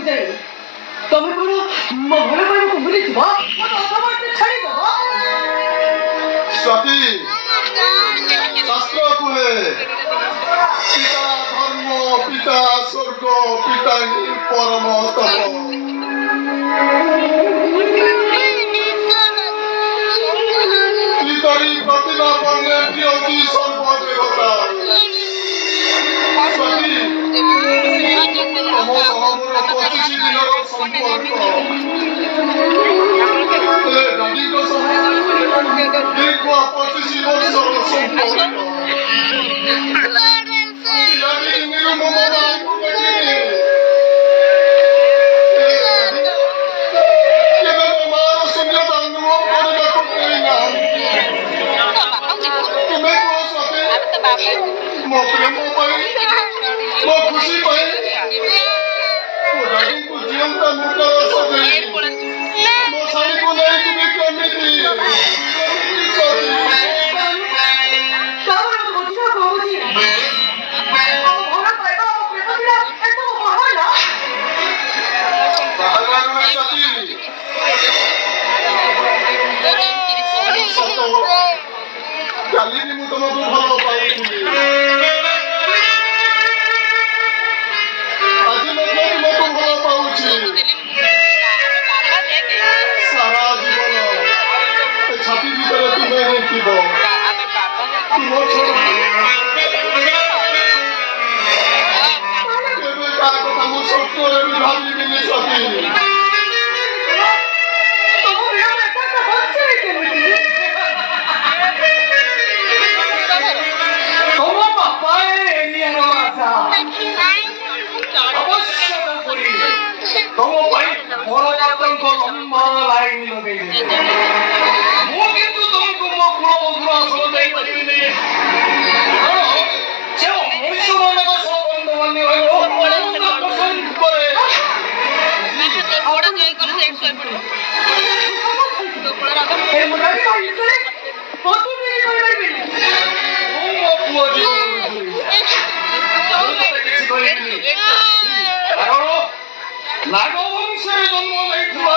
ବୁଝାଇ ତମେ କଣ ମୋ ଭଲ ପାଇବାକୁ ଭୁଲିଯିବ ଅଥବାର୍ତ୍ତା ଛାଡ଼ିଦବ ସ୍ୱାତି ଶାସ୍ତ୍ର କୁହେ ପିତା ଧର୍ମ ପିତା ସ୍ୱର୍ଗ ପିତା ହିଁ ପରମ ତପ ପିତରି ପ୍ରତିଭା ବନ୍ଧେ ପ୍ରିୟତି ସର୍ବଦେବତା ସ୍ୱାତି ତମ ସହ ମୋର 25 ଦିନର ସମ୍ପର୍କ ହେଲେ ଦାଦୀଙ୍କ ସହ ଦୀର୍ଘ 25 ବର୍ଷର ସମ୍ପର୍କ ଦିନିରୁ ମୋ ମାଆଙ୍କୁ ଦେଖିନି କେବେ ମୋ ମାଆର ଶୂନ୍ୟତା ଅନୁଭବ କରିବାକୁ ଦେଇନାହାନ୍ତି ତୁମେ କୁହ ସ୍ୱାତି ମୋ ପ୍ରେମ ପାଇଁ ମୋ ଖୁସି ପାଇଁ ମୋ ଦାଦୀଙ୍କୁ ଜିଅନ୍ତା ମୁଖର ସଜେଇ ମୋ ଶାଳୀକୁ ନେଇ ତୁମେ କେମିତି କାଲି ବି ମୁଁ ତମକୁ ଭଲ ପାଉଥିଲି ଆଜି ମଧ୍ୟ ତୁମକୁ ଭଲ ପାଉଛି ସାରା ଜୀବନ ଏ ଛାତି ଭିତରେ ତୁମେ ହିଁ ଥିବ ତୁମ ଛଡ଼ା କେବେ କାହା କଥା ମୁଁ ସ୍ୱପ୍ନରେ ବି ଭାବିବିନି ସ୍ୱାତି ତମ ପାଇଁ ବରଯାତ୍ରୀଙ୍କ ଲମ୍ବା ଲାଇନ ଲଗେଇଦେବେ ମୁଁ କିନ୍ତୁ ତମକୁ ମୋ କୁଳବଧୂର ଆସନ ଦେଇପାରିବିନି କାରଣ ସେ ମଣିଷମାନଙ୍କ ସହ ବନ୍ଧୁ ବାନ୍ଧି ରହିବ ପସନ୍ଦ କରେ ନାଗବଂଶରେ ଜନ୍ମ ନେଇଥିବା